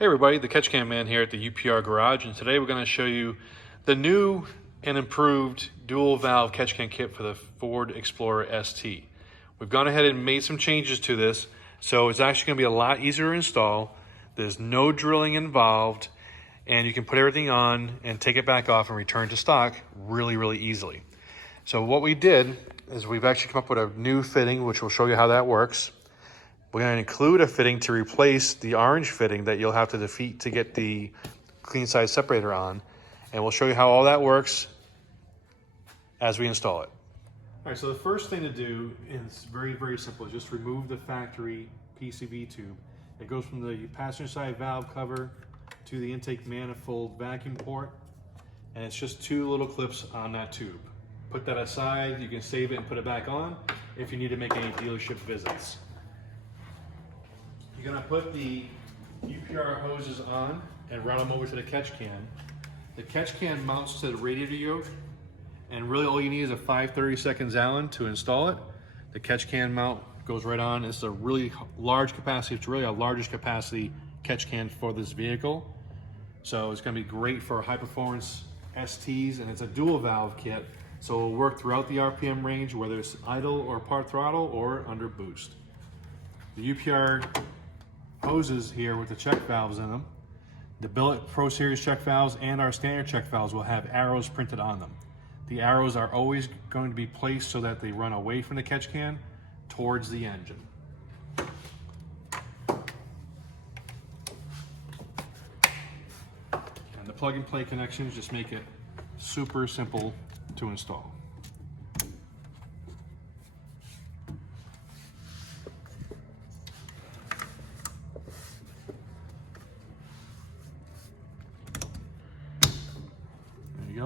Hey everybody, the Catch Can Man here at the UPR Garage, and today we're going to show you the new and improved dual valve catch can kit for the Ford Explorer ST. We've gone ahead and made some changes to this, so it's actually going to be a lot easier to install. There's no drilling involved, and you can put everything on and take it back off and return to stock really easily. So what we did is we've actually come up with a new fitting, which will show you how that works. We're going to include a fitting to replace the orange fitting that you'll have to defeat to get the Clean Side Separator on. And we'll show you how all that works as we install it. All right, so the first thing to do is very simple. Just remove the factory PCV tube. It goes from the passenger side valve cover to the intake manifold vacuum port. And it's just two little clips on that tube. Put that aside, you can save it and put it back on if you need to make any dealership visits. You're gonna put the UPR hoses on and run them over to the catch can. The catch can mounts to the radiator yoke, and really all you need is a 5/32 Allen to install it. The catch can mount goes right on. It's a really large capacity. It's really our largest capacity catch can for this vehicle. So it's gonna be great for high performance STs, and it's a dual valve kit. So it'll work throughout the RPM range, whether it's idle or part throttle or under boost. The UPR hoses here with the check valves in them. The Billet Pro Series check valves and our standard check valves will have arrows printed on them. The arrows are always going to be placed so that they run away from the catch can towards the engine. And the plug and play connections just make it super simple to install.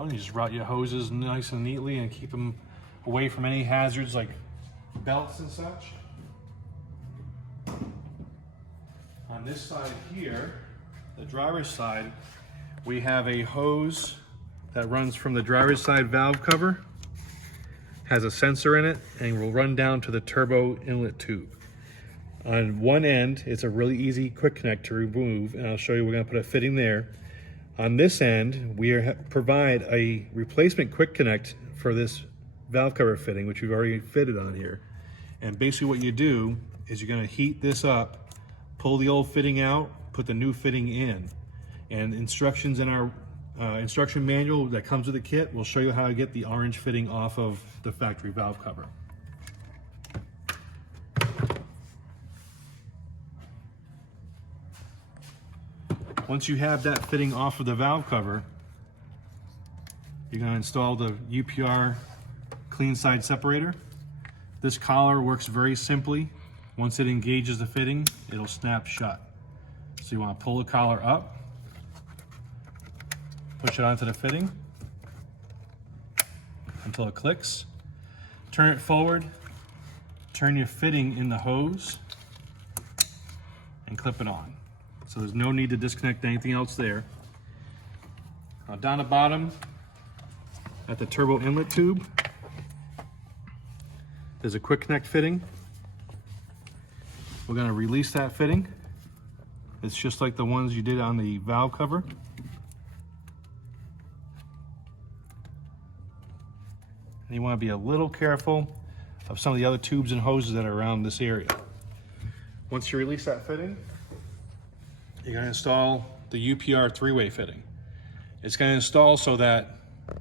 You just route your hoses nice and neatly and keep them away from any hazards like belts and such. On this side here, the driver's side, we have a hose that runs from the driver's side valve cover, has a sensor in it, and will run down to the turbo inlet tube. On one end, it's a really easy quick connect to remove, and I'll show you, we're gonna put a fitting there. On this end, we provide a replacement quick connect for this valve cover fitting, which we've already fitted on here. And basically what you do is you're gonna heat this up, pull the old fitting out, put the new fitting in. And instructions in our instruction manual that comes with the kit will show you how to get the orange fitting off of the factory valve cover. Once you have that fitting off of the valve cover, you're going to install the UPR Clean Side Separator. This collar works very simply. Once it engages the fitting, it'll snap shut. So you want to pull the collar up, push it onto the fitting until it clicks. Turn it forward, turn your fitting in the hose, and clip it on. So there's no need to disconnect anything else there. Now down the bottom at the turbo inlet tube, there's a quick connect fitting. We're going to release that fitting. It's just like the ones you did on the valve cover. And you want to be a little careful of some of the other tubes and hoses that are around this area. Once you release that fitting, you're going to install the UPR three-way fitting. It's going to install so that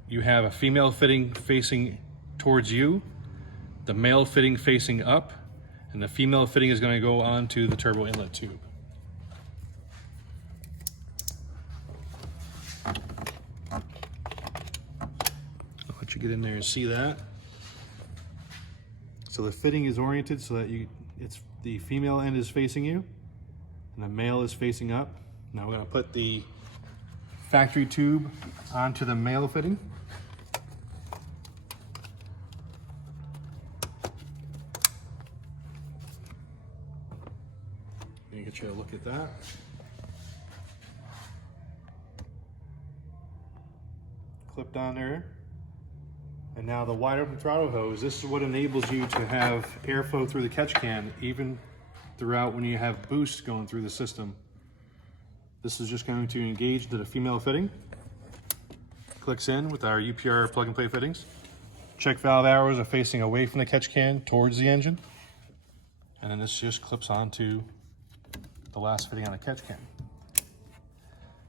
you have a female fitting facing towards you, the male fitting facing up, and the female fitting is going to go onto the turbo inlet tube. I'll let you get in there and see that. So the fitting is oriented so that the female end is facing you, and the male is facing up. Now we're going to put the factory tube onto the male fitting. Let me get you a look at that. Clipped on there. And now the wide open throttle hose, this is what enables you to have airflow through the catch can, even throughout when you have boost going through the system. This is just going to engage to the female fitting. Clicks in with our UPR plug and play fittings. Check valve arrows are facing away from the catch can towards the engine. And then this just clips onto the last fitting on the catch can.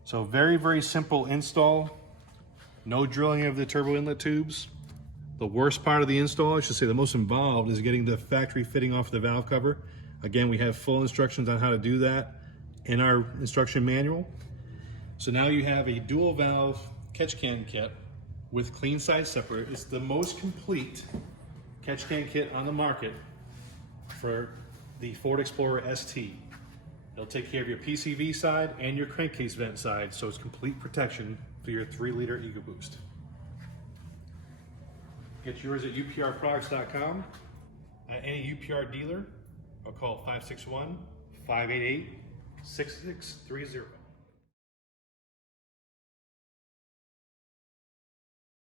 So very, very simple install. No drilling of the turbo inlet tubes. The worst part of the install, I should say the most involved, is getting the factory fitting off the valve cover. Again, we have full instructions on how to do that in our instruction manual. So now you have a dual valve catch can kit with Clean Side Separator. It's the most complete catch can kit on the market for the Ford Explorer ST. It'll take care of your PCV side and your crankcase vent side, so it's complete protection for your 3-liter EcoBoost. Get yours at uprproducts.com, at any UPR dealer, or call 561-588-6630.